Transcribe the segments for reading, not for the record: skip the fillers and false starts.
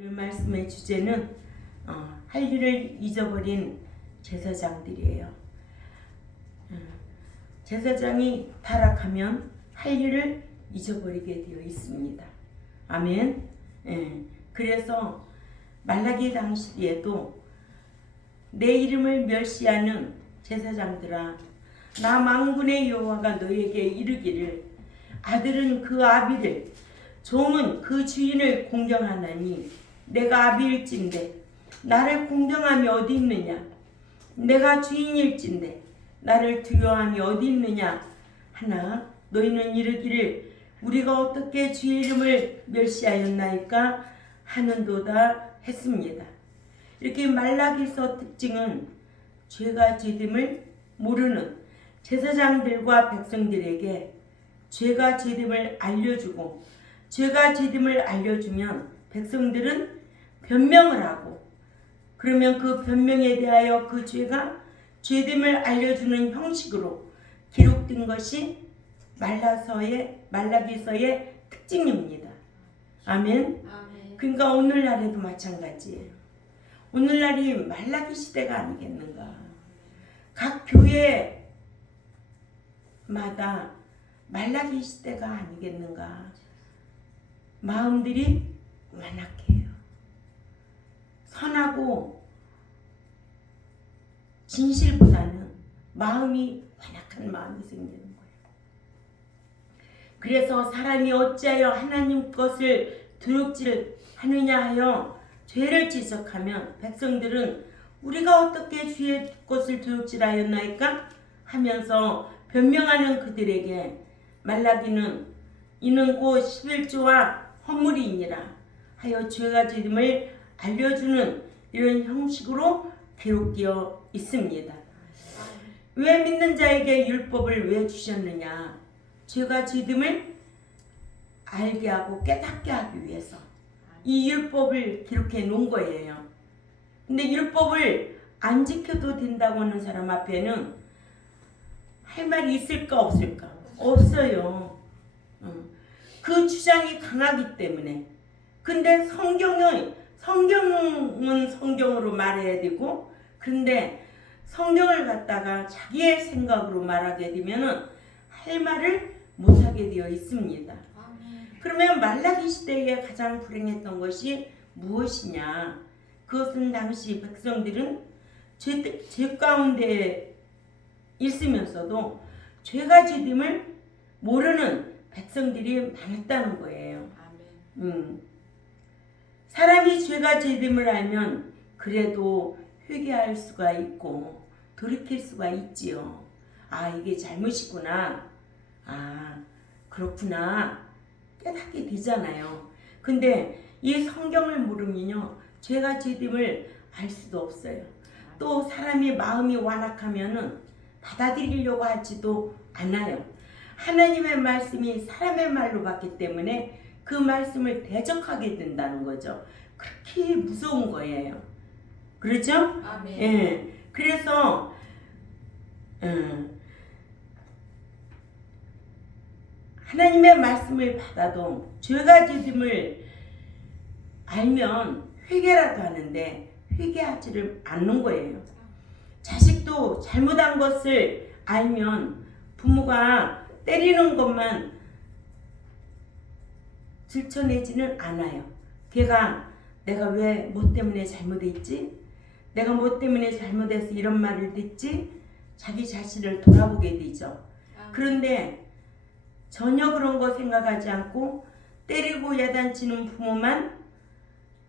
오늘 말씀의 주제는 할 일을 잊어버린 제사장들이에요. 제사장이 타락하면 할 일을 잊어버리게 되어 있습니다. 아멘. 그래서 말라기 당시에도 내 이름을 멸시하는 제사장들아, 나 만군의 여호와가 너에게 이르기를 아들은 그 아비를 종은 그 주인을 공경하나니 내가 아비일진데 나를 공경함이 어디 있느냐, 내가 주인일진데 나를 두려워함이 어디 있느냐 하나 너희는 이르기를 우리가 어떻게 주의 이름을 멸시하였나이까 하는도다 했습니다. 이렇게 말라기서 특징은 죄가 죄됨을 모르는 제사장들과 백성들에게 죄가 죄됨을 알려주고, 죄가 죄됨을 알려주면 백성들은 변명을 하고, 그러면 그 변명에 대하여 그 죄가 죄됨을 알려주는 형식으로 기록된 것이 말라기서의 특징입니다. 아멘. 그러니까 오늘날에도 마찬가지예요. 오늘날이 말라기 시대가 아니겠는가. 각 교회마다 말라기 시대가 아니겠는가. 마음들이 완악해요. 선하고 진실보다는 마음이 완악한 마음이 생기는 거예요. 그래서 사람이 어찌하여 하나님 것을 도둑질 하느냐 하여 죄를 지적하면 백성들은 우리가 어떻게 주의 것을 도둑질하였나이까 하면서 변명하는 그들에게 말라기는 이는 곧 11조와 허물이니라 하여 죄가 죄됨을 알려주는 이런 형식으로 기록되어 있습니다. 왜 믿는 자에게 율법을 왜 주셨느냐? 죄가 죄됨을 알게 하고 깨닫게 하기 위해서 이 율법을 기록해 놓은 거예요. 근데 율법을 안 지켜도 된다고 하는 사람 앞에는 할 말이 있을까 없을까? 없어요. 그 주장이 강하기 때문에. 근데 성경은 성경으로 말해야 되고, 근데 성경을 갖다가 자기의 생각으로 말하게 되면은 할 말을 못하게 되어 있습니다. 그러면 말라기 시대에 가장 불행했던 것이 무엇이냐? 그것은 당시 백성들은 죄 가운데 있으면서도 죄가 죄됨을 모르는 백성들이 많았다는 거예요. 사람이 죄가 죄됨을 알면 그래도 회개할 수가 있고 돌이킬 수가 있지요. 아, 이게 잘못이구나. 아, 그렇구나. 깨닫게 되잖아요. 근데 이 성경을 모르면요, 죄가 죄됨을 알 수도 없어요. 또 사람이 마음이 완악하면은 받아들이려고 하지도 않아요. 하나님의 말씀이 사람의 말로 받기 때문에 그 말씀을 대적하게 된다는 거죠. 그렇게 무서운 거예요. 그렇죠? 아멘. 예. 그래서 하나님의 말씀을 받아도 죄가 죄됨을 알면 회개라도 하는데 회개하지를 않는 거예요. 자식도 잘못한 것을 알면 부모가 때리는 것만 질쳐내지는 않아요. 걔가 내가 왜 뭐 때문에 잘못했지? 내가 뭐 때문에 잘못해서 이런 말을 듣지? 자기 자신을 돌아보게 되죠. 그런데 전혀 그런 거 생각하지 않고 때리고 야단치는 부모만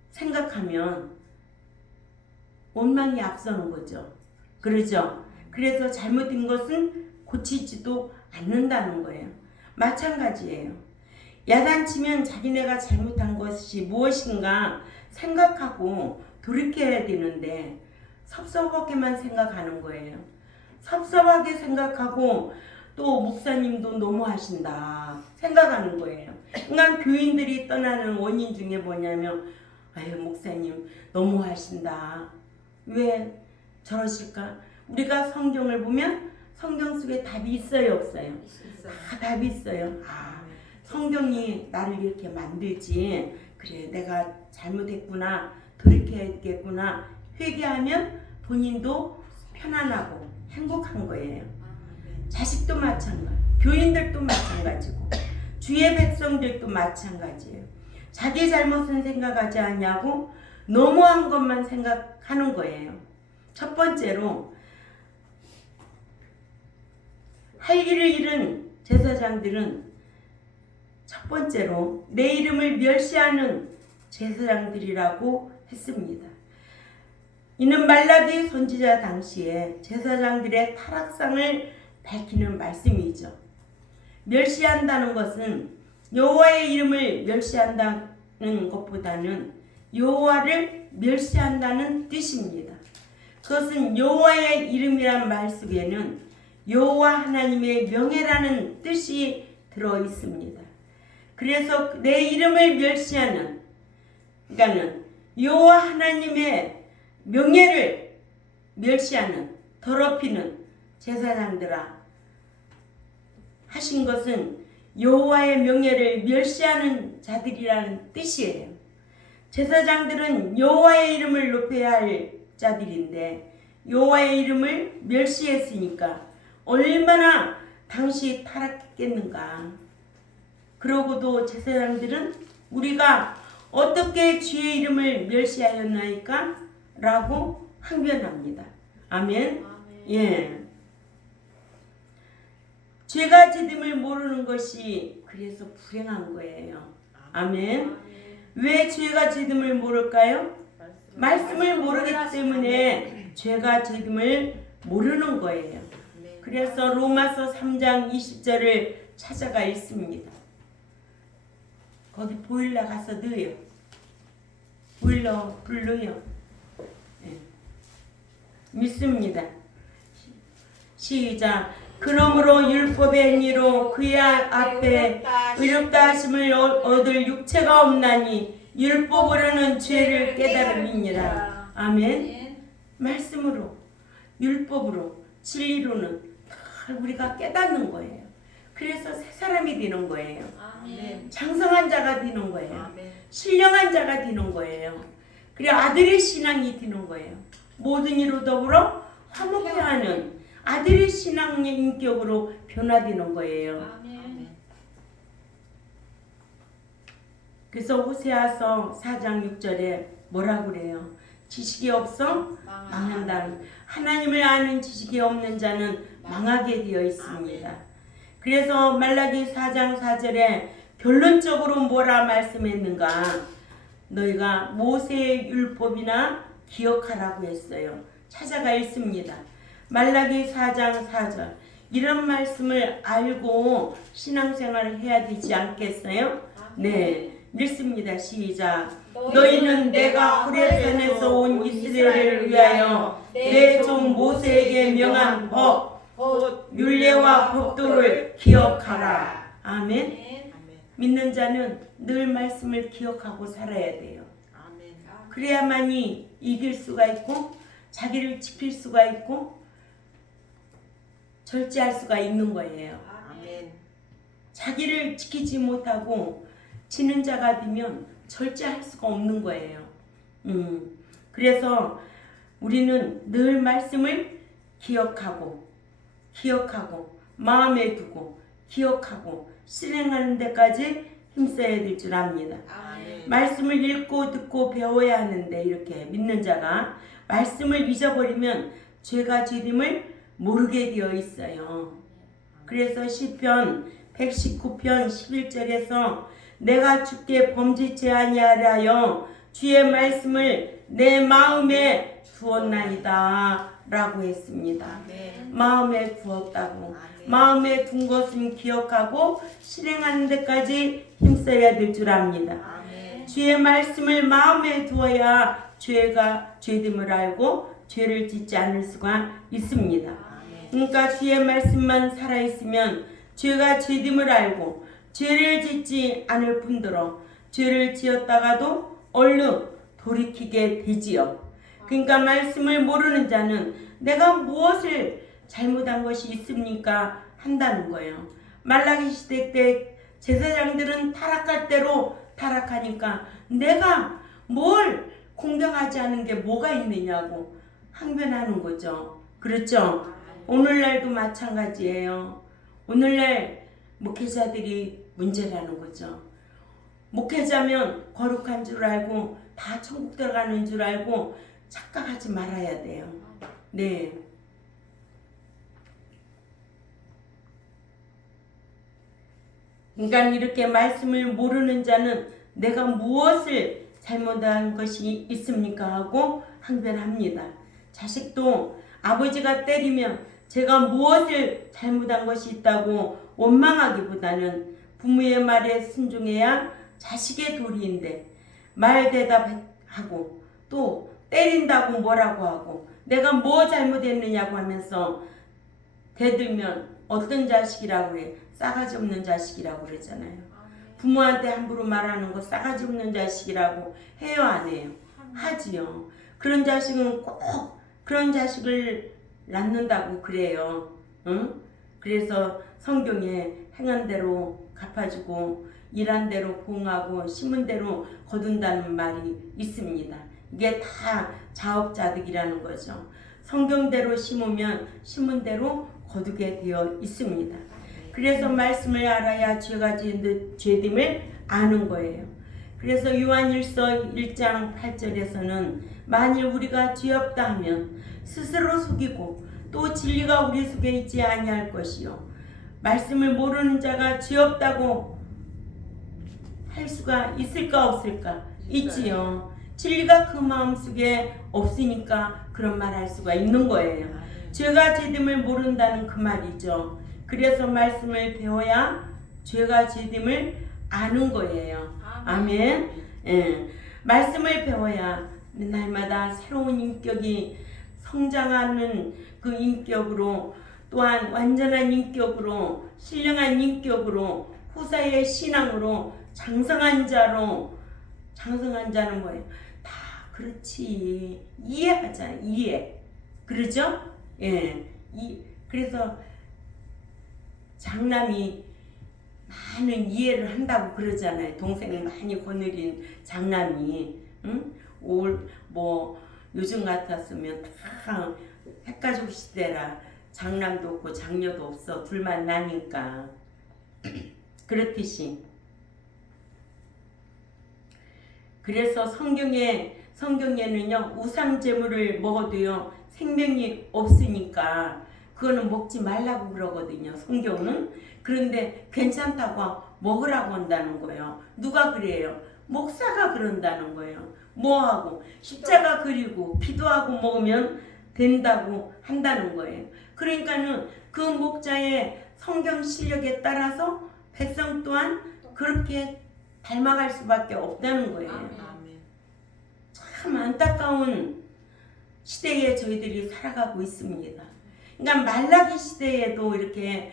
생각하면 원망이 앞서는 거죠. 그러죠? 그래서 잘못된 것은 고치지도 않는다는 거예요. 마찬가지예요. 야단치면 자기네가 잘못한 것이 무엇인가 생각하고 돌이켜야 되는데 섭섭하게만 생각하는 거예요. 섭섭하게 생각하고 또 목사님도 너무하신다 생각하는 거예요. 그러니까 교인들이 떠나는 원인 중에 뭐냐면 아유, 목사님 너무하신다. 왜 저러실까? 우리가 성경을 보면 성경 속에 답이 있어요, 없어요? 다 답이 있어요. 아, 성경이 나를 이렇게 만들지. 그래 내가 잘못했구나 돌이켜야겠구나 회개하면 본인도 편안하고 행복한 거예요. 자식도 마찬가지, 교인들도 마찬가지고 주의 백성들도 마찬가지예요. 자기 잘못은 생각하지 않냐고 너무한 것만 생각하는 거예요. 첫 번째로 할 일을 잃은 제사장들은 첫 번째로 내 이름을 멸시하는 제사장들이라고 했습니다. 이는 말라기 선지자 당시에 제사장들의 타락상을 밝히는 말씀이죠. 멸시한다는 것은 여호와의 이름을 멸시한다는 것보다는 여호와를 멸시한다는 뜻입니다. 그것은 여호와의 이름이란 말 속에는 여호와 하나님의 명예라는 뜻이 들어 있습니다. 그래서 내 이름을 멸시하는, 그러니까는 여호와 하나님의 명예를 멸시하는, 더럽히는 제사장들아 하신 것은 여호와의 명예를 멸시하는 자들이라는 뜻이에요. 제사장들은 여호와의 이름을 높여야 할 자들인데 여호와의 이름을 멸시했으니까 얼마나 당시 타락했겠는가. 그러고도 제사장들은 우리가 어떻게 주의 이름을 멸시하였나이까? 라고 항변합니다. 아멘. 예. 죄가 지됨을 모르는 것이 그래서 불행한 거예요. 아멘. 왜 죄가 지됨을 모를까요? 말씀을 모르기 때문에 죄가 지됨을 모르는 거예요. 그래서 로마서 3장 20절을 찾아가 있습니다. 거기 보일러 가서 넣어요. 보일러 불 넣어요. 네. 믿습니다. 시작. 그러므로 율법의 행위로 그의 앞에 의롭다 하심을 얻을 육체가 없나니 율법으로는 죄를 깨달음이니라. 아멘. 말씀으로, 율법으로, 진리로는 다 우리가 깨닫는 거예요. 그래서 새 사람이 되는 거예요. 아멘. 장성한 자가 되는 거예요. 아멘. 신령한 자가 되는 거예요. 그리고 아들의 신앙이 되는 거예요. 모든 이로 더불어 화목해하는 아들의 신앙의 인격으로 변화되는 거예요. 아멘. 그래서 호세아서 4장 6절에 뭐라 그래요? 지식이 없어 망한다. 하나님을 아는 지식이 없는 자는 망하게 되어 있습니다. 그래서 말라기 4장 4절에 결론적으로 뭐라 말씀했는가? 너희가 모세의 율법이나 기억하라고 했어요. 찾아가 있습니다. 말라기 4장 4절. 이런 말씀을 알고 신앙생활을 해야 되지 않겠어요? 네, 읽습니다. 시작. 너희는 내가 호렙산에서 온 이스라엘을 위하여 내 종 모세에게 명한 법, 율례와 법도를 기억하라. 아멘. 믿는 자는 늘 말씀을 기억하고 살아야 돼요. 그래야만이 이길 수가 있고 자기를 지킬 수가 있고 절제할 수가 있는 거예요. 자기를 지키지 못하고 지는 자가 되면 절제할 수가 없는 거예요. 그래서 우리는 늘 말씀을 기억하고 마음에 두고 기억하고 실행하는 데까지 힘써야 될 줄 압니다. 말씀을 읽고 듣고 배워야 하는데 이렇게 믿는 자가 말씀을 잊어버리면 죄가 죄됨을 모르게 되어 있어요. 그래서 시편 119편 11절에서 내가 주께 범죄치 아니하려 주의 말씀을 내 마음에 두었나이다 라고 했습니다. 마음에 두었다고. 마음에 둔 것은 기억하고 실행하는 데까지 힘써야 될 줄 압니다. 주의 말씀을 마음에 두어야 죄가 죄됨을 알고 죄를 짓지 않을 수가 있습니다. 그러니까 주의 말씀만 살아있으면 죄가 죄됨을 알고 죄를 짓지 않을 뿐더러 죄를 지었다가도 얼른 돌이키게 되지요. 그러니까 말씀을 모르는 자는 내가 무엇을 잘못한 것이 있습니까? 한다는 거예요. 말라기 시대 때 제사장들은 타락할 대로 타락하니까 내가 뭘 공경하지 않은 게 뭐가 있느냐고 항변하는 거죠. 그렇죠? 오늘날도 마찬가지예요. 오늘날 목회자들이 문제라는 거죠. 목회자면 거룩한 줄 알고 다 천국 들어가는 줄 알고 착각하지 말아야 돼요. 네. 그러니까 이렇게 말씀을 모르는 자는 내가 무엇을 잘못한 것이 있습니까? 하고 항변합니다. 자식도 아버지가 때리면 제가 무엇을 잘못한 것이 있다고 원망하기보다는 부모의 말에 순종해야 자식의 도리인데 말 대답하고 또 때린다고 뭐라고 하고 내가 뭐 잘못했느냐고 하면서 대들면 어떤 자식이라고 해? 싸가지 없는 자식이라고 그러잖아요. 부모한테 함부로 말하는 거 싸가지 없는 자식이라고 해요, 안 해요? 하지요. 그런 자식은 꼭 그런 자식을 낳는다고 그래요. 응? 그래서 성경에 행한 대로 갚아주고 일한 대로 보응하고 심은 대로 거둔다는 말이 있습니다. 이게 다 자업자득이라는 거죠. 성경대로 심으면 심은 대로 거두게 되어 있습니다. 그래서 말씀을 알아야 죄가 죄됨을 아는 거예요. 그래서 요한일서 1장 8절에서는 만일 우리가 죄 없다 하면 스스로 속이고 또 진리가 우리 속에 있지 아니할 것이요 말씀을 모르는 자가 죄 없다고 할 수가 있을까 없을까? 있지요. 진리가 그 마음속에 없으니까 그런 말 할 수가 있는 거예요. 죄가 죄됨을 모른다는 그 말이죠. 그래서 말씀을 배워야 죄가 죄됨을 아는 거예요. 아멘. 예. 말씀을 배워야 날마다 새로운 인격이 성장하는 그 인격으로 또한 완전한 인격으로 신령한 인격으로 후사의 신앙으로 장성한 자로 장성한 자는 뭐예요? 다 그렇지 이해하잖아요. 이해. 그러죠? 예. 그래서 장남이 많은 이해를 한다고 그러잖아요. 동생을 많이 거느린 장남이 응? 요즘 같았으면 다 핵가족 시대라 장남도 없고 장녀도 없어 둘만 나니까 그렇듯이 그래서 성경에는요 우상 제물을 먹어도요 생명이 없으니까 그거는 먹지 말라고 그러거든요. 성경은. 그런데 괜찮다고 먹으라고 한다는 거예요. 누가 그래요? 목사가 그런다는 거예요. 뭐하고? 십자가 그리고 기도하고 먹으면 된다고 한다는 거예요. 그러니까는 그 목자의 성경 실력에 따라서 백성 또한 그렇게 닮아갈 수밖에 없다는 거예요. 참 안타까운 시대에 저희들이 살아가고 있습니다. 그러니까 말라기 시대에도 이렇게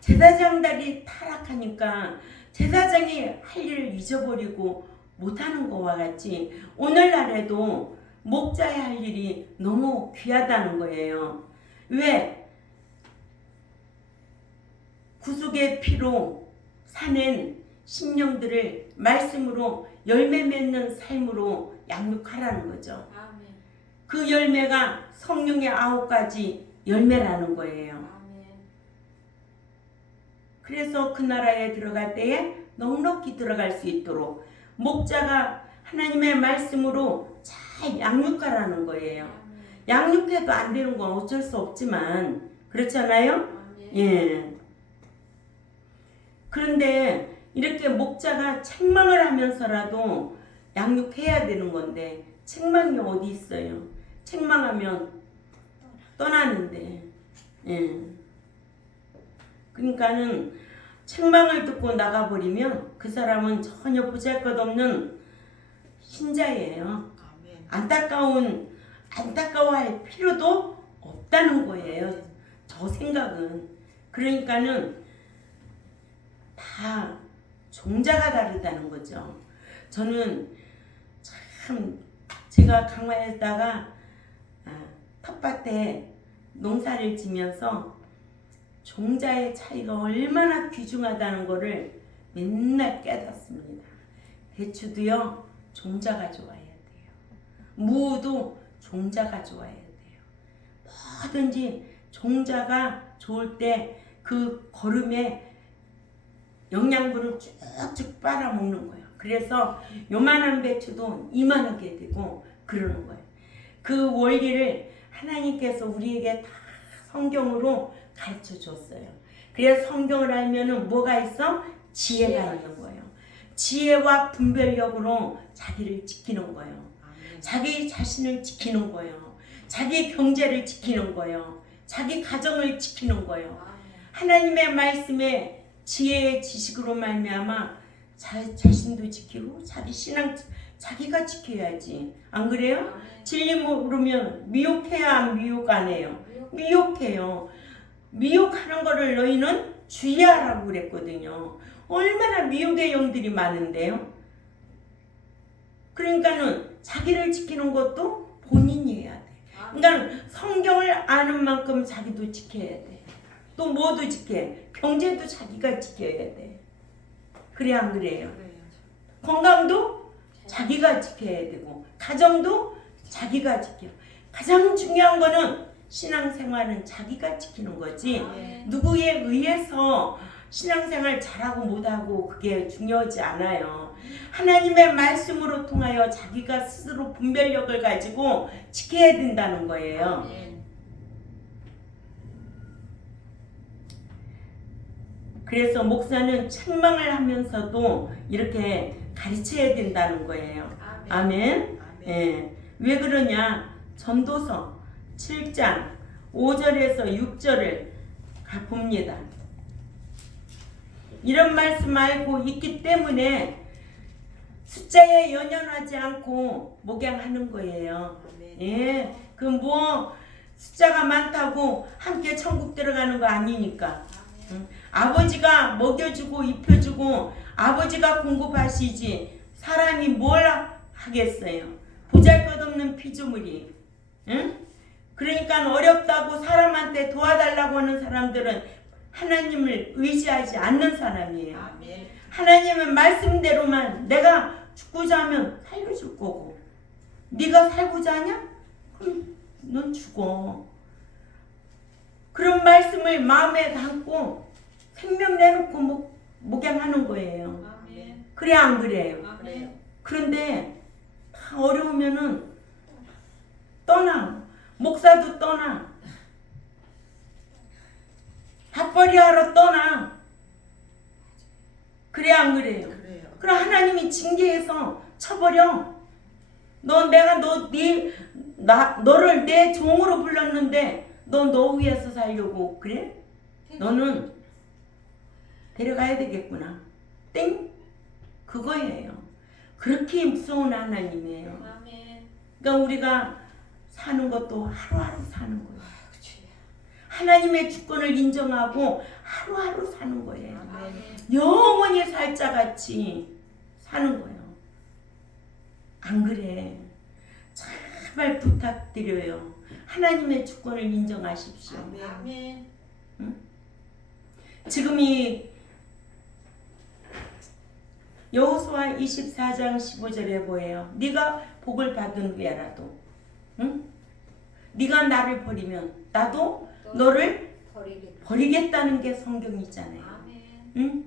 제사장들이 타락하니까 제사장이 할 일을 잊어버리고 못하는 것과 같이 오늘날에도 목자의 할 일이 너무 귀하다는 거예요. 왜? 구속의 피로 사낸 심령들을 말씀으로 열매 맺는 삶으로 양육하라는 거죠. 그 열매가 성령의 9가지 열매라는 거예요. 그래서 그 나라에 들어갈 때에 넉넉히 들어갈 수 있도록 목자가 하나님의 말씀으로 잘 양육하라는 거예요. 양육해도 안 되는 건 어쩔 수 없지만 그렇잖아요? 예. 그런데 이렇게 목자가 책망을 하면서라도 양육해야 되는 건데 책망이 어디 있어요? 책망하면 떠나는데. 예. 그러니까는 책망을 듣고 나가버리면 그 사람은 전혀 보잘것없는 신자예요. 안타까워할 필요도 없다는 거예요. 저 생각은. 그러니까는 다 종자가 다르다는 거죠. 저는 참 제가 강화에다가 텃밭에 농사를 지면서 종자의 차이가 얼마나 귀중하다는 것을 맨날 깨닫습니다. 배추도요 종자가 좋아야 돼요. 무도 종자가 좋아야 돼요. 뭐든지 종자가 좋을 때 그 거름에 영양분을 쭉쭉 빨아먹는 거예요. 그래서 요만한 배추도 이만하게 되고 그러는 거예요. 그 원리를 하나님께서 우리에게 다 성경으로 가르쳐 줬어요. 그래서 성경을 알면은 뭐가 있어? 지혜가 있는 거예요. 지혜와 분별력으로 자기를 지키는 거예요. 자기 자신을 지키는 거예요. 자기 경제를 지키는 거예요. 자기 가정을 지키는 거예요. 하나님의 말씀에 지혜의 지식으로 말미암아 자신도 지키고 자기 신앙 자기가 지켜야지. 안 그래요? 진리 모르면 미혹해야 미혹 안 해요? 미혹해요. 미혹하는 거를 너희는 주의하라고 그랬거든요. 얼마나 미혹의 영들이 많은데요. 그러니까는 자기를 지키는 것도 본인이 해야 돼. 그러니까 성경을 아는 만큼 자기도 지켜야 돼. 또 뭐도 지켜야 돼. 경제도 자기가 지켜야 돼. 그래 안 그래요? 건강도 자기가 지켜야 되고 가정도 자기가 지켜. 가장 중요한 거는 신앙생활은 자기가 지키는 거지 누구에 의해서 신앙생활 잘하고 못하고 그게 중요하지 않아요. 하나님의 말씀으로 통하여 자기가 스스로 분별력을 가지고 지켜야 된다는 거예요. 그래서 목사는 책망을 하면서도 이렇게 가르쳐야 된다는 거예요. 아멘. 예. 왜 그러냐? 전도서 7장 5절에서 6절을 봅니다. 이런 말씀 알고 있기 때문에 숫자에 연연하지 않고 목양하는 거예요. 예. 그 뭐 숫자가 많다고 함께 천국 들어가는 거 아니니까. 아버지가 먹여주고 입혀주고 아버지가 공급하시지 사람이 뭘 하겠어요. 보잘것없는 피조물이. 응? 그러니까 어렵다고 사람한테 도와달라고 하는 사람들은 하나님을 의지하지 않는 사람이에요. 하나님의 말씀대로만 내가 죽고자 하면 살려줄 거고 네가 살고자 하냐? 그럼 넌 죽어. 그런 말씀을 마음에 담고 생명 내놓고 목양하는 거예요. 그래 안 그래요? 그런데 다 어려우면은 떠나. 목사도 떠나. 밥벌이 하러 떠나. 그래 안 그래요? 그럼 하나님이 징계해서 쳐버려. 너를 내 종으로 불렀는데 너 위해서 살려고 그래? 너는 데려가야 되겠구나. 땡? 그거예요. 그렇게 무서운 하나님이에요. 그러니까 우리가 사는 것도 하루하루 사는 거예요. 하나님의 주권을 인정하고 하루하루 사는 거예요. 영원히 살자같이 사는 거예요. 안 그래? 제발 부탁드려요. 하나님의 주권을 인정하십시오. 응? 지금 이 여호수아 24장 15절에 뭐예요? 네가 복을 받은 후에라도 응? 네가 나를 버리면 나도 너를 버리겠다는 게 성경이잖아요. 응?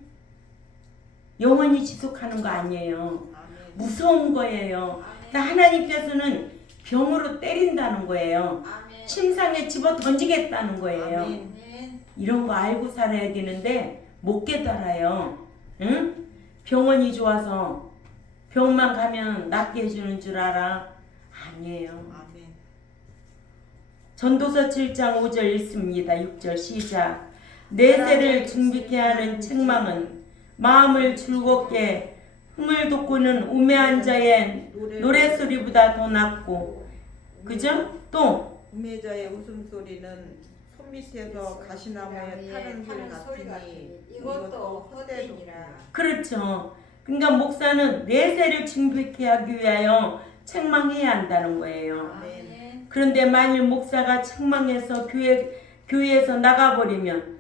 영원히 지속하는 거 아니에요. 무서운 거예요. 하나님께서는 병으로 때린다는 거예요. 침상에 집어 던지겠다는 거예요. 이런 거 알고 살아야 되는데 못 깨달아요. 응? 병원이 좋아서 병만 가면 낫게 해주는 줄 알아? 아니에요. 전도서 7장 5절 읽습니다. 6절 시작. 내세를 준비케 하는 책망은 마음을 즐겁게 흥을 돋구는 우매한 자의 노래소리보다 더 낫고, 그죠? 또 우매자의 웃음소리는 손밑에서 가시나무에 타는 소리 같으니 이것도 헛되니라. 그렇죠. 그러니까 목사는 내세를 준비케 하기 위하여 책망해야 한다는 거예요. 그런데 만일 목사가 책망해서 교회에서 나가버리면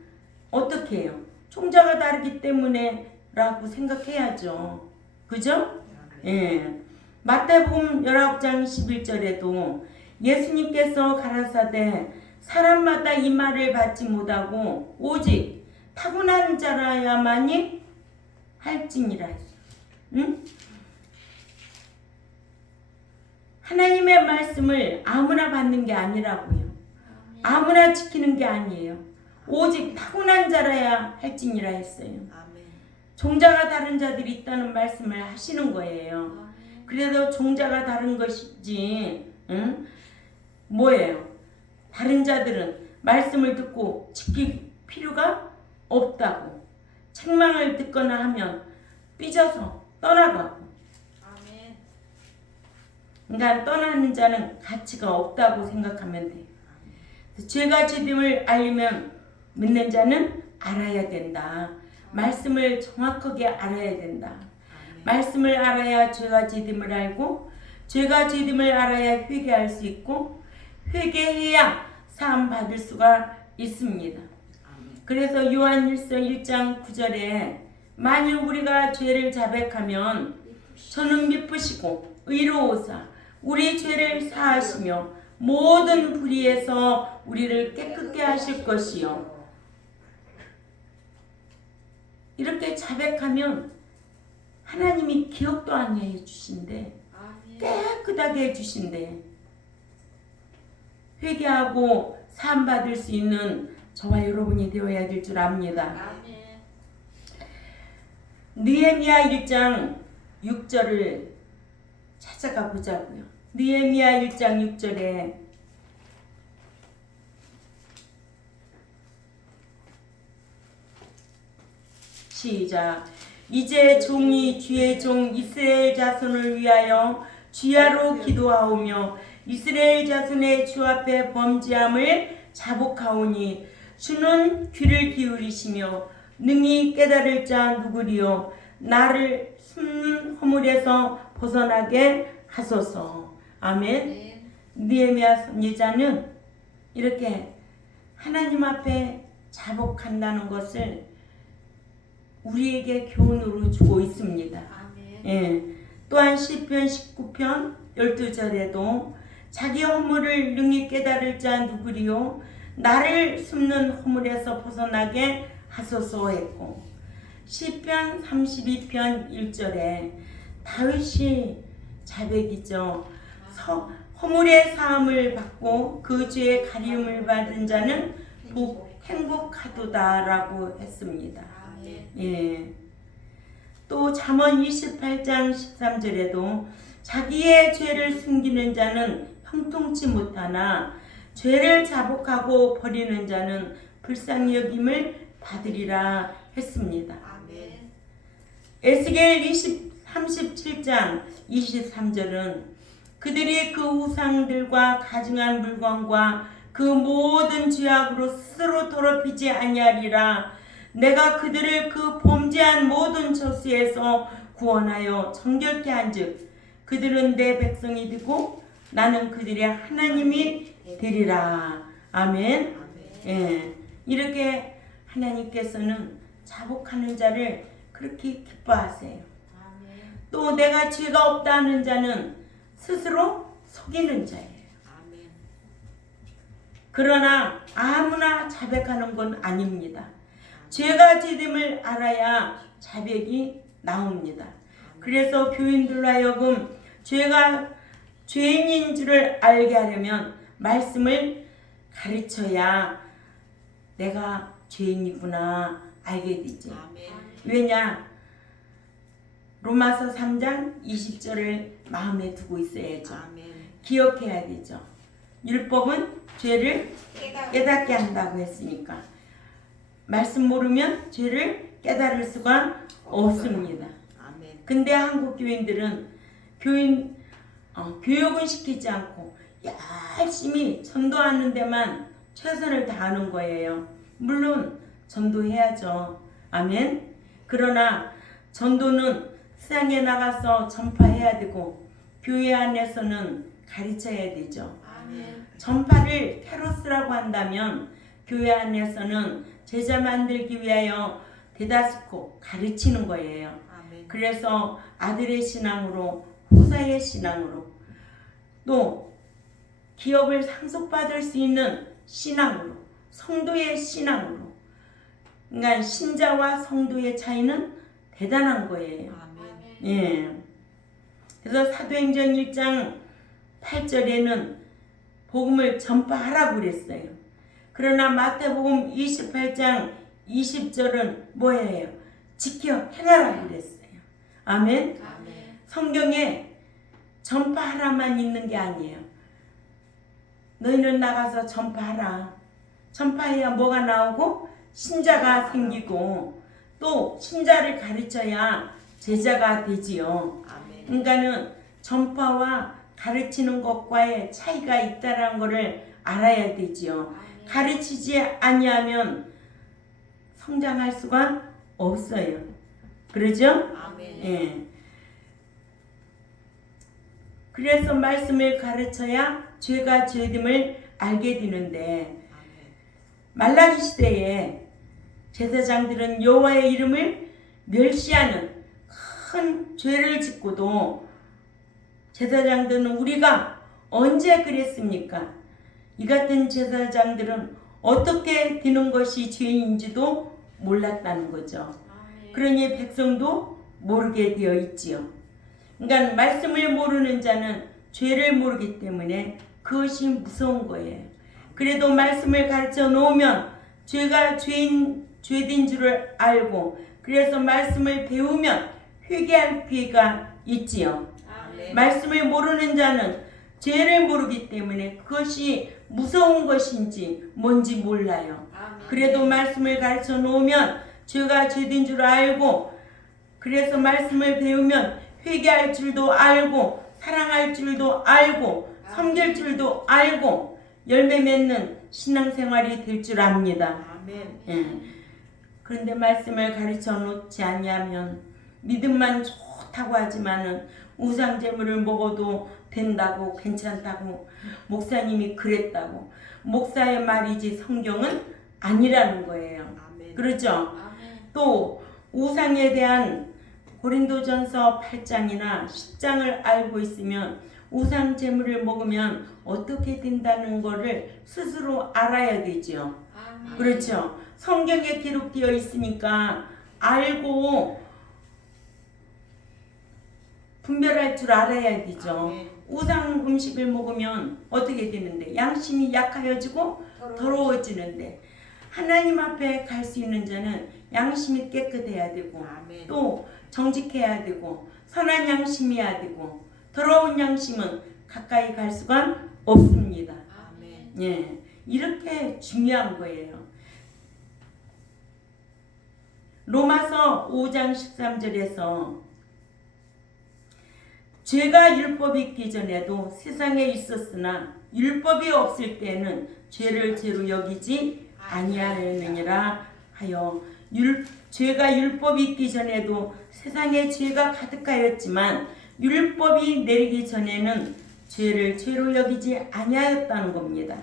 어떻게 해요? 총자가 다르기 때문에 라고 생각해야죠. 그죠? 예. 마태복음 19장 11절에도 예수님께서 가라사대 사람마다 이 말을 받지 못하고 오직 타고난 자라야만이 할지니라. 응? 하나님의 말씀을 아무나 받는 게 아니라고요. 아무나 지키는 게 아니에요. 오직 타고난 자라야 할지니라 했어요. 아멘. 종자가 다른 자들이 있다는 말씀을 하시는 거예요. 그래도 종자가 다른 것이지, 응? 뭐예요? 다른 자들은 말씀을 듣고 지킬 필요가 없다고. 책망을 듣거나 하면 삐져서 떠나가고. 아멘. 그러니까 떠나는 자는 가치가 없다고 생각하면 돼요. 죄가 죄됨을 알면 믿는 자는 알아야 된다. 말씀을 정확하게 알아야 된다. 말씀을 알아야 죄가 죄됨을 알고, 죄가 죄됨을 알아야 회개할 수 있고, 회개해야 사함 받을 수가 있습니다. 그래서 요한일서 1장 9절에 만일 우리가 죄를 자백하면 저는 미쁘시고 의로우사 우리 죄를 사하시며 모든 불의에서 우리를 깨끗게 하실 것이요. 이렇게 자백하면 하나님이 기억도 안 해주신대. 깨끗하게 해주신대. 회개하고 사함 받을 수 있는 저와 여러분이 되어야 될 줄 압니다. 느헤미야 1장 6절을 찾아가 보자고요. 느헤미야 1장 6절에 시작. 이제 종이 주의 종 이스라엘 자손을 위하여 주야로 기도하오며 이스라엘 자손의 주 앞에 범죄함을 자복하오니 주는 귀를 기울이시며 능히 깨달을 자 누구리요 나를 숨는 허물에서 벗어나게 하소서. 아멘. 느헤미야 선지자는 이렇게 하나님 앞에 자복한다는 것을 우리에게 교훈으로 주고 있습니다. 예. 또한 시편 19편 12절에도 자기 허물을 능히 깨달을 자 누구리요 나를 숨는 허물에서 벗어나게 하소서 했고, 시편 32편 1절에 다윗이 자백이죠. 허물의 사함을 받고 그 죄의 가리움을 받은 자는 행복하도다라고 했습니다. 예. 또 잠언 28장 13절에도 자기의 죄를 숨기는 자는 형통치 못하나 죄를 자복하고 버리는 자는 불쌍히 여김을 받으리라 했습니다. 에스겔 37장 23절은 그들이 그 우상들과 가증한 물건과 그 모든 죄악으로 스스로 더럽히지 아니하리라. 내가 그들을 그 범죄한 모든 저수에서 구원하여 정결케 한즉 그들은 내 백성이 되고 나는 그들의 하나님이 되리라. 아멘. 예. 이렇게 하나님께서는 자복하는 자를 그렇게 기뻐하세요. 또 내가 죄가 없다는 자는 스스로 속이는 자예요. 그러나 아무나 자백하는 건 아닙니다. 죄가 죄됨을 알아야 자백이 나옵니다. 그래서 교인들로 하여금 죄가 죄인인 줄을 알게 하려면 말씀을 가르쳐야 내가 죄인이구나 알게 되지. 왜냐? 로마서 3장 20절을 마음에 두고 있어야죠. 기억해야 되죠. 율법은 죄를 깨닫게 한다고 했으니까 말씀 모르면 죄를 깨달을 수가 없습니다. 근데 한국 교인들은 교육은 시키지 않고 열심히 전도하는 데만 최선을 다하는 거예요. 물론 전도해야죠. 아멘. 그러나 전도는 세상에 나가서 전파해야 되고 교회 안에서는 가르쳐야 되죠. 전파를 테로스라고 한다면 교회 안에서는 제자 만들기 위하여 대다수고 가르치는 거예요. 그래서 아들의 신앙으로, 후사의 신앙으로, 또 기업을 상속받을 수 있는 신앙으로, 성도의 신앙으로. 그러니까 신자와 성도의 차이는 대단한 거예요. 아멘. 예. 그래서 사도행전 1장 8절에는 복음을 전파하라고 그랬어요. 그러나 마태복음 28장 20절은 뭐예요? 지켜 행하라고 그랬어요. 아멘. 아멘. 성경에 전파하라만 있는 게 아니에요. 너희는 나가서 전파하라. 전파해야 뭐가 나오고 신자가 생기고 또 신자를 가르쳐야 제자가 되지요. 아멘. 그러니까는 전파와 가르치는 것과의 차이가 있다는 것을 알아야 되지요. 아멘. 가르치지 아니하면 성장할 수가 없어요. 그러죠? 아멘. 예. 그래서 말씀을 가르쳐야 죄가 죄됨을 알게 되는데 아멘. 말라기 시대에 제사장들은 여호와의 이름을 멸시하는 큰 죄를 짓고도 제사장들은 우리가 언제 그랬습니까? 이 같은 제사장들은 어떻게 되는 것이 죄인지도 몰랐다는 거죠. 아멘. 그러니 백성도 모르게 되어 있지요. 그러니까 말씀을 모르는 자는 죄를 모르기 때문에 그것이 무서운 거예요. 그래도 말씀을 가르쳐 놓으면 죄가 죄된 줄을 알고 그래서 말씀을 배우면 회개할 기회가 있지요. 아멘. 말씀을 모르는 자는 죄를 모르기 때문에 그것이 무서운 것인지 뭔지 몰라요. 아멘. 그래도 말씀을 가르쳐 놓으면 죄가 죄된 줄 알고 그래서 말씀을 배우면 회개할 줄도 알고 사랑할 줄도 알고 섬길 줄도 알고 열매 맺는 신앙생활이 될 줄 압니다. 아멘. 예. 그런데 말씀을 가르쳐 놓지 않냐면 믿음만 좋다고 하지만은 우상 제물을 먹어도 된다고 괜찮다고 목사님이 그랬다고 목사의 말이지 성경은 아니라는 거예요. 아멘. 그렇죠? 아멘. 또 우상에 대한 고린도전서 8장이나 10장을 알고 있으면 우상 제물을 먹으면 어떻게 된다는 것을 스스로 알아야 되죠. 아멘. 그렇죠. 성경에 기록되어 있으니까 알고 분별할 줄 알아야 되죠. 아멘. 우상 음식을 먹으면 어떻게 되는데 양심이 약하여지고 더러워지는데 하나님 앞에 갈 수 있는 자는 양심이 깨끗해야 되고 아멘. 또 정직해야 되고 선한 양심이어야 되고 더러운 양심은 가까이 갈 수가 없습니다. 아멘. 예, 이렇게 중요한 거예요. 로마서 5장 13절에서 죄가 율법이 있기 전에도 세상에 있었으나 율법이 없을 때는 죄를 죄로 여기지 아니하였느니라 하여 죄가 율법이 있기 전에도 세상에 죄가 가득하였지만 율법이 내리기 전에는 죄를 죄로 여기지 아니하였다는 겁니다.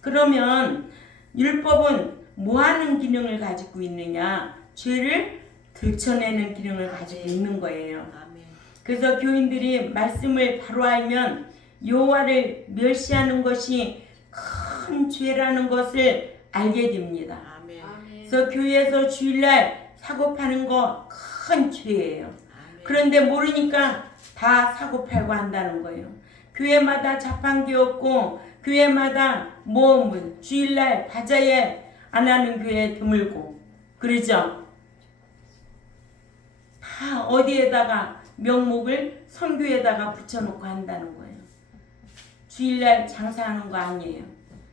그러면 율법은 뭐하는 기능을 가지고 있느냐? 죄를 들춰내는 기능을 가지고 있는 거예요. 아멘. 그래서 교인들이 말씀을 바로 알면 여호와를 멸시하는 것이 큰 죄라는 것을 알게 됩니다. 아멘. 아멘. 그래서 교회에서 주일날 사고 파는 거 큰 죄예요. 아멘. 그런데 모르니까 다 사고 팔고 한다는 거예요. 교회마다 자판기 없고 교회마다 뭐 주일날 바자회 안 하는 교회 드물고 그러죠. 다 어디에다가 명목을 선교에다가 붙여놓고 한다는 거예요. 주일날 장사하는 거 아니에요.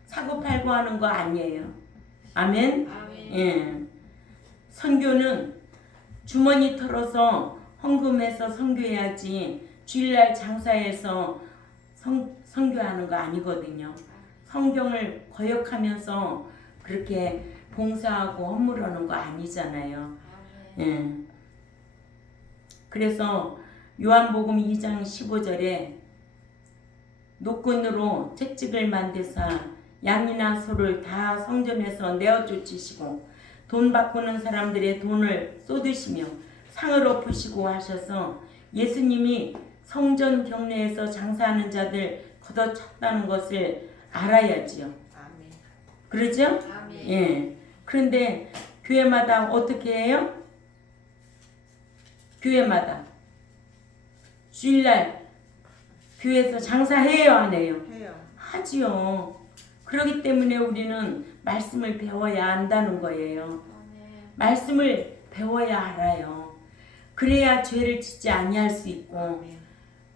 사고 팔고 하는 거 아니에요. 아멘. 아멘. 예. 선교는 주머니 털어서 헌금해서 선교해야지 주일날 장사해서 선교하는 거 아니거든요. 성경을 거역하면서 그렇게 봉사하고 헌물하는 거 아니잖아요. 아멘. 예. 그래서 요한복음 2장 15절에 노끈으로 채찍을 만드사 양이나 소를 다 성전에서 내어 쫓으시고 돈 바꾸는 사람들의 돈을 쏟으시며 상을 엎으시고 하셔서 예수님이 성전 경내에서 장사하는 자들 걷어찼다는 것을 알아야지요. 아멘. 그러죠? 아멘. 예. 그런데 교회마다 어떻게 해요? 교회마다 주일날 교회에서 장사해요, 안 해요? 해요. 하지요. 그렇기 때문에 우리는 말씀을 배워야 안다는 거예요. 아멘. 말씀을 배워야 알아요. 그래야 죄를 짓지 아니할 수 있고. 아멘.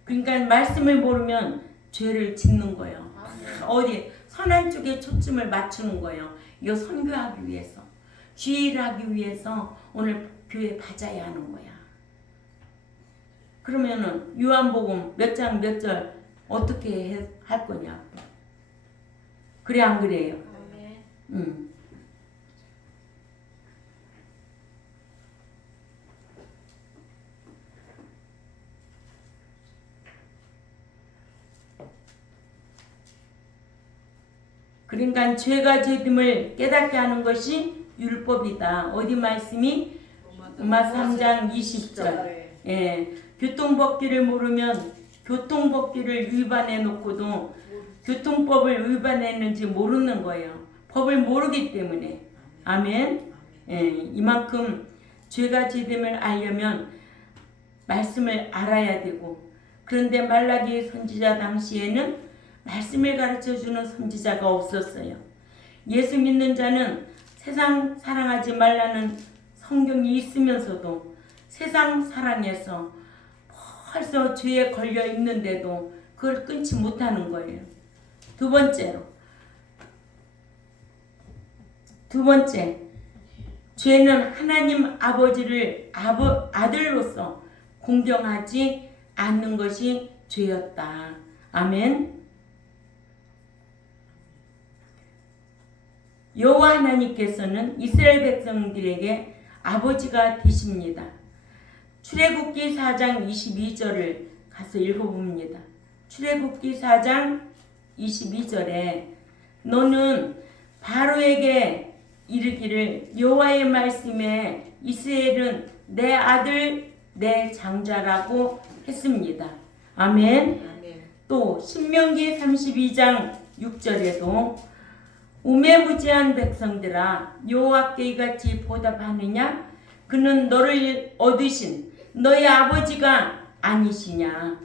그러니까 말씀을 모르면 죄를 짓는 거예요. 어디 선한 쪽에 초점을 맞추는 거예요. 이거 선교하기 위해서, 주의를 하기 위해서 오늘 교회 받아야 하는 거야. 그러면은 요한복음 몇 장 몇 절 어떻게 할 거냐? 그래 안 그래요? 아멘. 그러니까 죄가 죄됨을 깨닫게 하는 것이 율법이다. 어디 말씀이? 로마 3장 20절. 예, 교통법규를 모르면 교통법규를 위반해 놓고도 교통법을 위반했는지 모르는 거예요. 법을 모르기 때문에. 아멘. 예, 이만큼 죄가 죄됨을 알려면 말씀을 알아야 되고, 그런데 말라기 선지자 당시에는 말씀을 가르쳐주는 선지자가 없었어요. 예수 믿는 자는 세상 사랑하지 말라는 성경이 있으면서도 세상 사랑해서 벌써 죄에 걸려 있는데도 그걸 끊지 못하는 거예요. 두 번째, 죄는 하나님 아버지를 아들로서 공경하지 않는 것이 죄였다. 아멘. 여호와 하나님께서는 이스라엘 백성들에게 아버지가 되십니다. 출애굽기 4장 22절을 가서 읽어봅니다. 출애굽기 4장 22절에 너는 바로에게 이르기를 여호와의 말씀에 이스라엘은 내 아들 내 장자라고 했습니다. 아멘. 아멘. 또 신명기 32장 6절에도 우매무지한 백성들아 여호와께 이같이 보답하느냐? 그는 너를 얻으신 너의 아버지가 아니시냐?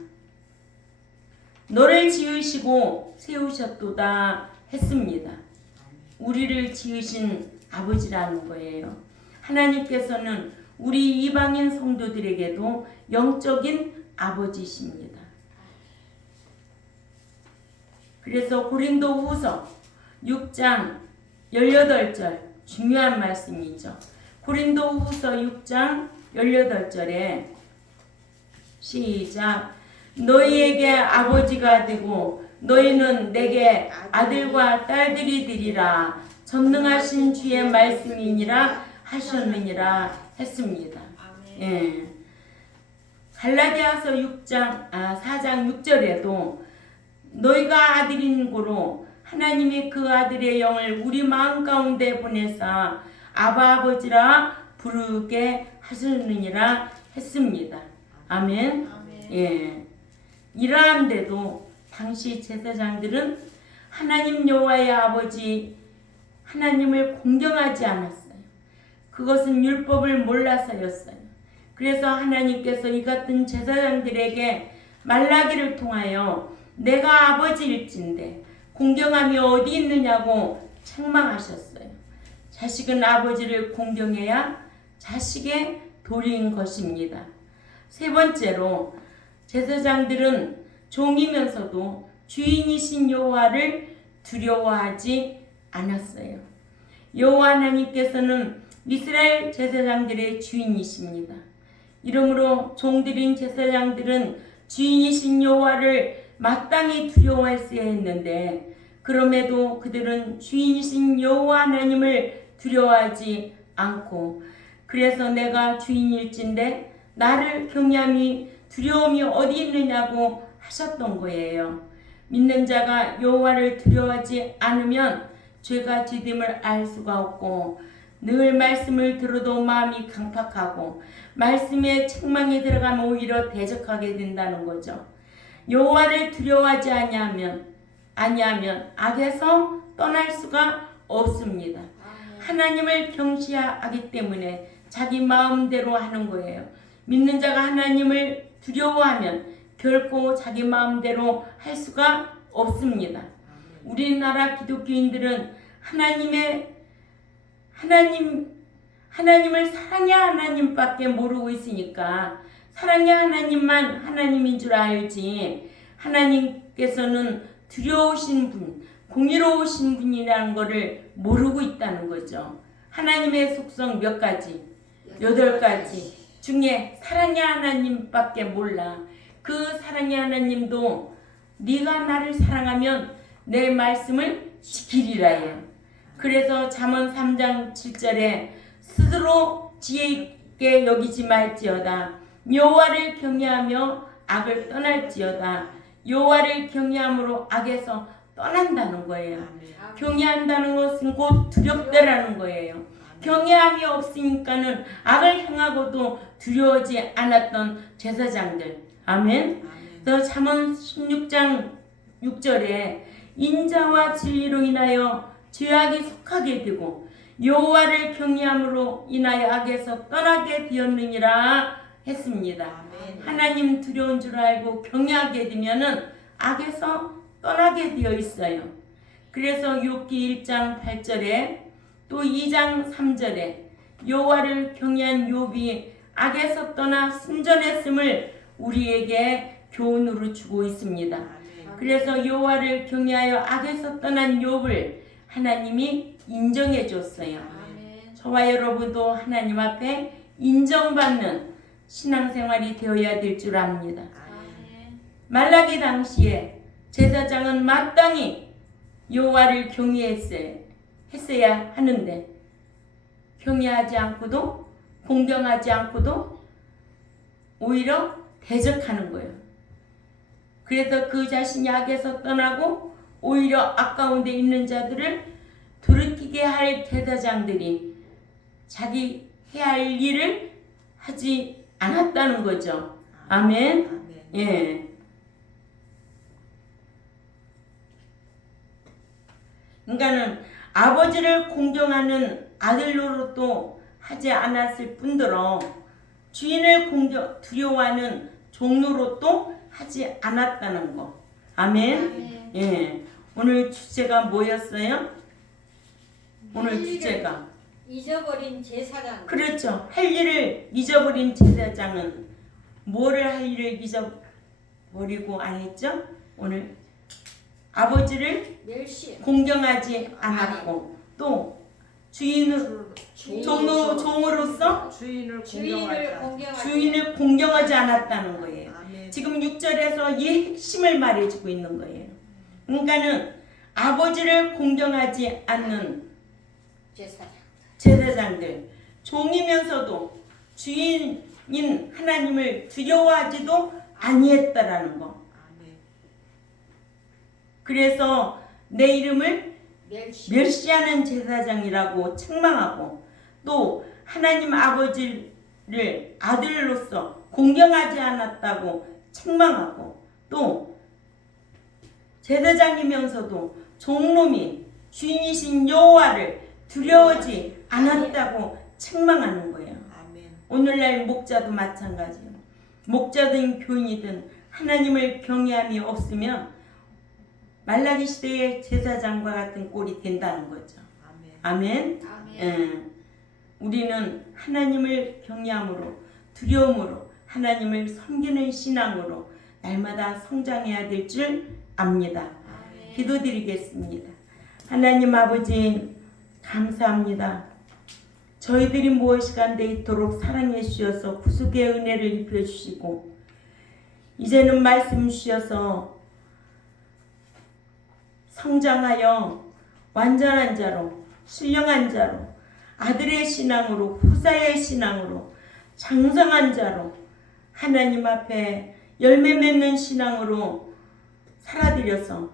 너를 지으시고 세우셨도다 했습니다. 우리를 지으신 아버지라는 거예요. 하나님께서는 우리 이방인 성도들에게도 영적인 아버지십니다. 그래서 고린도후서 6장 18절 중요한 말씀이죠. 고린도후서 6장 18절에 시작. 너희에게 아버지가 되고 너희는 내게 아들과 딸들이 되리라. 전능하신 주의 말씀이니라 하셨느니라 했습니다. 아멘. 예. 갈라디아서 4장 6절에도 너희가 아들인 고로 하나님이 그 아들의 영을 우리 마음 가운데 보내사 아바 아버지라 부르게 하셨느니라 했습니다. 아멘. 아멘. 예. 이러한데도 당시 제사장들은 하나님 여호와의 아버지 하나님을 공경하지 않았어요. 그것은 율법을 몰라서였어요. 그래서 하나님께서 이 같은 제사장들에게 말라기를 통하여 내가 아버지일진데 공경함이 어디 있느냐고 책망하셨어요. 자식은 아버지를 공경해야 자식의 도리인 것입니다. 세 번째로 제사장들은 종이면서도 주인이신 여호와를 두려워하지 않았어요. 여호와 하나님께서는 이스라엘 제사장들의 주인이십니다. 이러므로 종들인 제사장들은 주인이신 여호와를 마땅히 두려워했어야 했는데 그럼에도 그들은 주인이신 여호와 하나님을 두려워하지 않고 그래서 내가 주인일진데 나를 경외함이 두려움이 어디 있느냐고 하셨던 거예요. 믿는 자가 여호와를 두려워하지 않으면 죄가 죄됨을 알 수가 없고 늘 말씀을 들어도 마음이 강팍하고 말씀에 책망이 들어가면 오히려 대적하게 된다는 거죠. 여호와를 두려워하지 아니하면 악에서 떠날 수가 없습니다. 하나님을 경시하기 때문에 자기 마음대로 하는 거예요. 믿는 자가 하나님을 두려워하면 결코 자기 마음대로 할 수가 없습니다. 우리나라 기독교인들은 하나님을 사랑의 하나님밖에 모르고 있으니까 사랑의 하나님만 하나님인 줄 알지 하나님께서는 두려우신 분, 공의로우신 분이라는 것을 모르고 있다는 거죠. 하나님의 속성 몇 가지? 8가지 중에 사랑의 하나님밖에 몰라. 그 사랑의 하나님도 네가 나를 사랑하면 내 말씀을 지키리라 해요. 그래서 잠언 3장 7절에 스스로 지혜 있게 여기지 말지어다. 여호와를 경외하며 악을 떠날지어다. 여호와를 경외함으로 악에서 떠난다는 거예요. 경외한다는 것은 곧 두렵다라는 거예요. 경외함이 없으니까는 악을 향하고도 두려워하지 않았던 제사장들. 아멘. 또 잠언 16장 6절에 인자와 진리로 인하여 죄악이 속하게 되고 여호와를 경외함으로 인하여 악에서 떠나게 되었느니라 했습니다. 하나님 두려운 줄 알고 경외하게 되면은 악에서 떠나게 되어 있어요. 그래서 욥기 1장 8절에 또 2장 3절에 여호와를 경외한 욥이 악에서 떠나 순전했음을 우리에게 교훈으로 주고 있습니다. 그래서 여호와를 경외하여 악에서 떠난 욥을 하나님이 인정해 줬어요. 저와 여러분도 하나님 앞에 인정받는 신앙생활이 되어야 될 줄 압니다. 말라기 당시에 제사장은 마땅히 여호와를 경외했어야 하는데 경외하지 않고도 공경하지 않고도 오히려 대적하는 거예요. 그래서 그 자신이 악에서 떠나고 오히려 악 가운데 있는 자들을 돌이키게 할 제사장들이 자기 해야 할 일을 하지 않았다는 거죠. 아멘. 예. 그러니까는 아버지를 공경하는 아들 노릇도 하지 않았을 뿐더러 주인을 두려워하는 종 노릇도 하지 않았다는 거. 아멘. 예. 오늘 주제가 뭐였어요? 오늘 주제가 잊어버린 제사장. 그렇죠. 할 일을 잊어버린 제사장은 뭐를 할 일을 잊어버리고 안 했죠? 오늘 아버지를 공경하지 않았고 또 종으로서 주인을 공경하지 않았다는 거예요. 지금 6절에서 이 핵심을 말해주고 있는 거예요. 그러니까는 아버지를 공경하지 않는 제사장들, 종이면서도 주인인 하나님을 두려워하지도 아니했다라는 거. 그래서 내 이름을 멸시하는 제사장이라고 책망하고 또 하나님 아버지를 아들로서 공경하지 않았다고 책망하고 또 제사장이면서도 종놈이 주인이신 여호와를 두려워하지 않았다고 책망하는 거예요. 오늘날 목자도 마찬가지예요. 목자든 교인이든 하나님을 경외함이 없으면 말라기 시대의 제사장과 같은 꼴이 된다는 거죠. 아멘. 우리는 하나님을 경외함으로 두려움으로 하나님을 섬기는 신앙으로 날마다 성장해야 될 줄 압니다. 기도드리겠습니다. 하나님 아버지 감사합니다. 저희들이 무엇이 간데 있도록 사랑해 주셔서 구속의 은혜를 입혀 주시고 이제는 말씀 주셔서 성장하여 완전한 자로 신령한 자로 아들의 신앙으로 후사의 신앙으로 장성한 자로 하나님 앞에 열매 맺는 신앙으로 살아드려서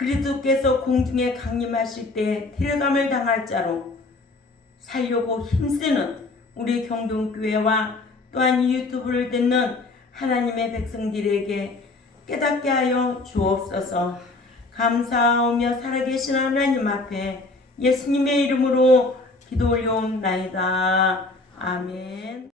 그리스도께서 공중에 강림하실 때 데려감을 당할 자로 살려고 힘쓰는 우리 경동교회와 또한 이 유튜브를 듣는 하나님의 백성들에게 깨닫게 하여 주옵소서. 감사하며 살아계신 하나님 앞에 예수님의 이름으로 기도 올려옵나이다. 아멘.